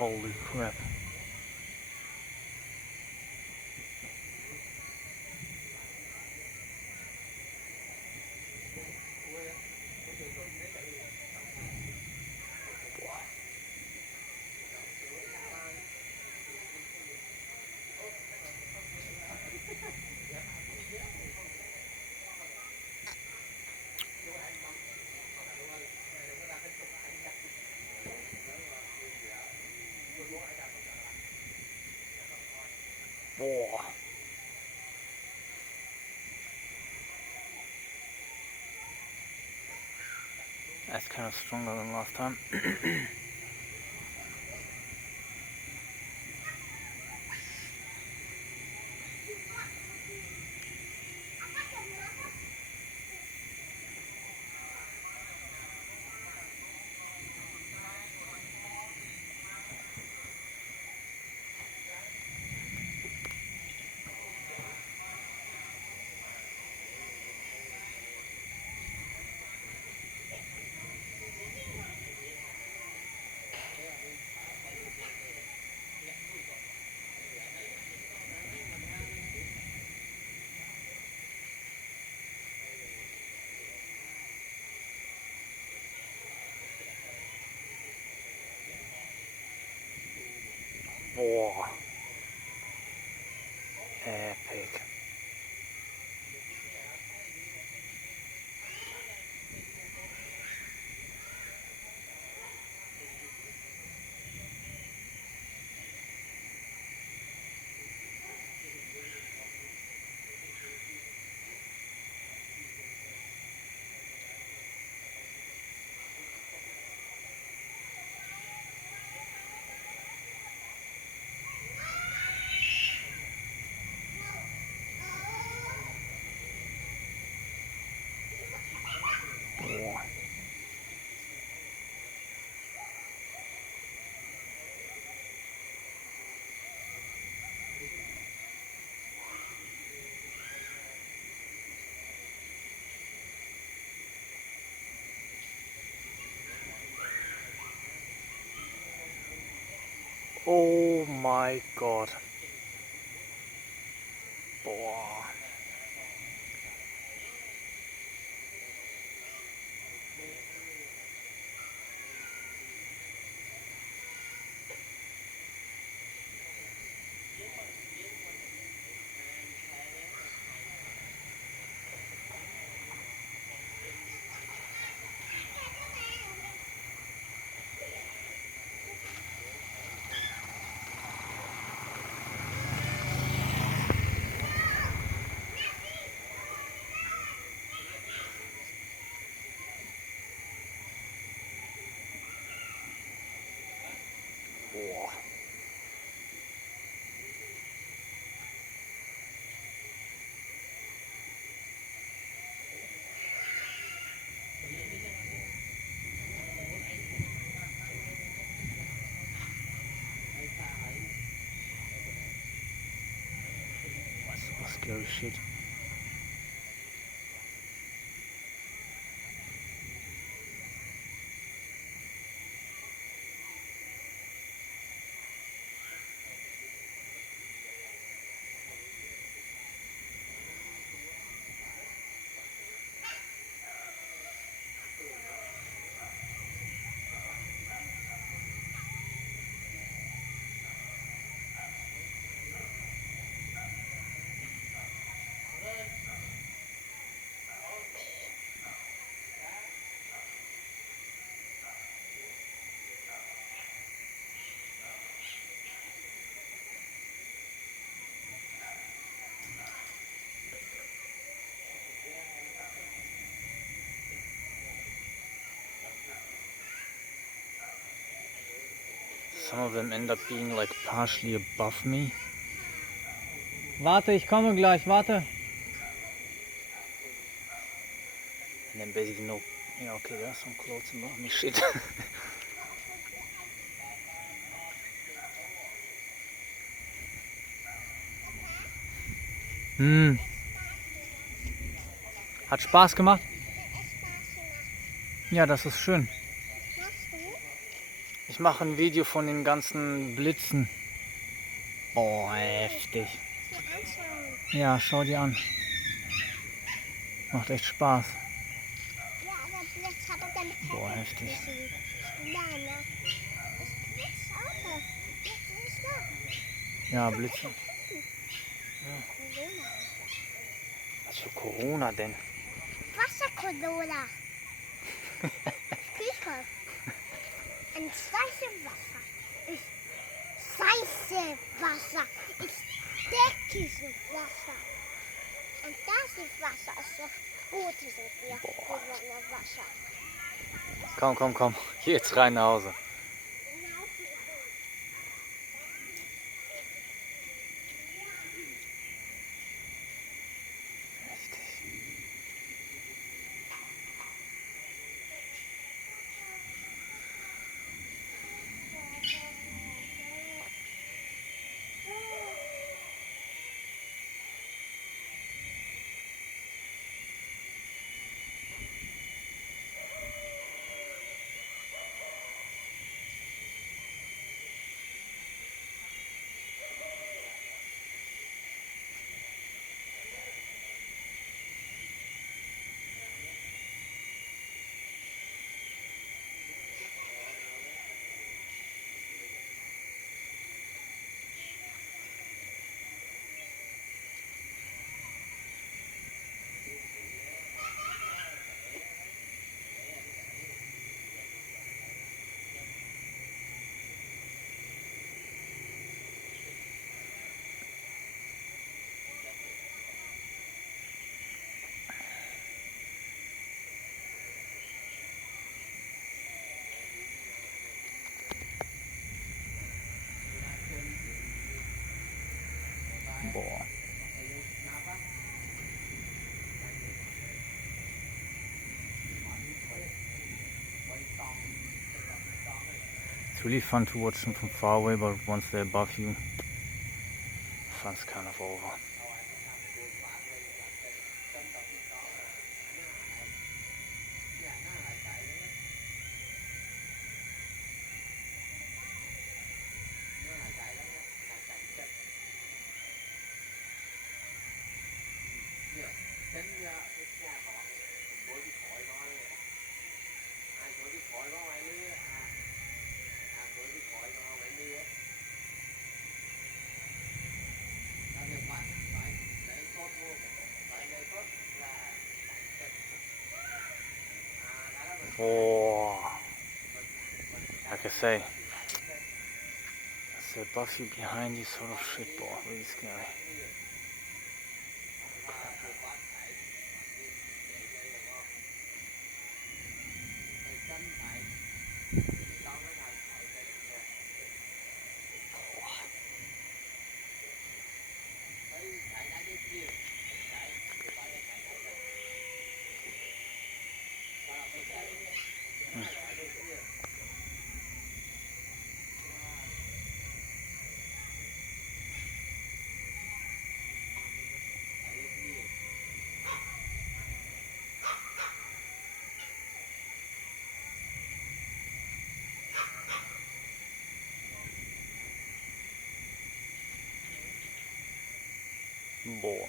Holy crap. Boah. That's kind of stronger than last time. Boah. Epic. Boah. Oh my god. Boah. Boah. That's scary shit. Some of them end up being like partially above me. Warte, ich komme gleich, warte. And then basically no. Yeah, okay, there are some clothes above me. Shit. Hat Spaß gemacht? Ja, das ist schön. Ich mache ein Video von den ganzen Blitzen. Boah, heftig. Mir anschauen. Ja, schau dir an. Macht echt Spaß. Ja, aber Blitz hat auch dann Boah, heftig. Ja, ne? Das Blitz auch da. Blitz ist da. Ja, Blitze. Corona. Was für Corona denn? Wasser-Corona. Küche. Ein Wasser. Ich Seife Wasser. Ich decke Wasser. Und das ist Wasser. Also gutes Wasser. Komm. Hier jetzt rein nach Hause. Boah. It's really fun to watch them from far away, but once they're above you, fun's kind of over. Oh, like I say, it's a buff you behind you sort of shit, boy, really scary. Boah.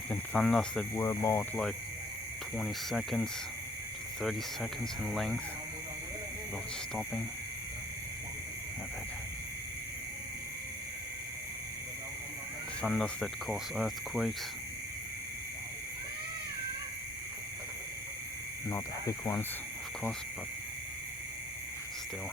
have been thunders that were about like 20 seconds to 30 seconds in length without stopping. Epic. Thunders that cause earthquakes. Not epic ones, of course, but still.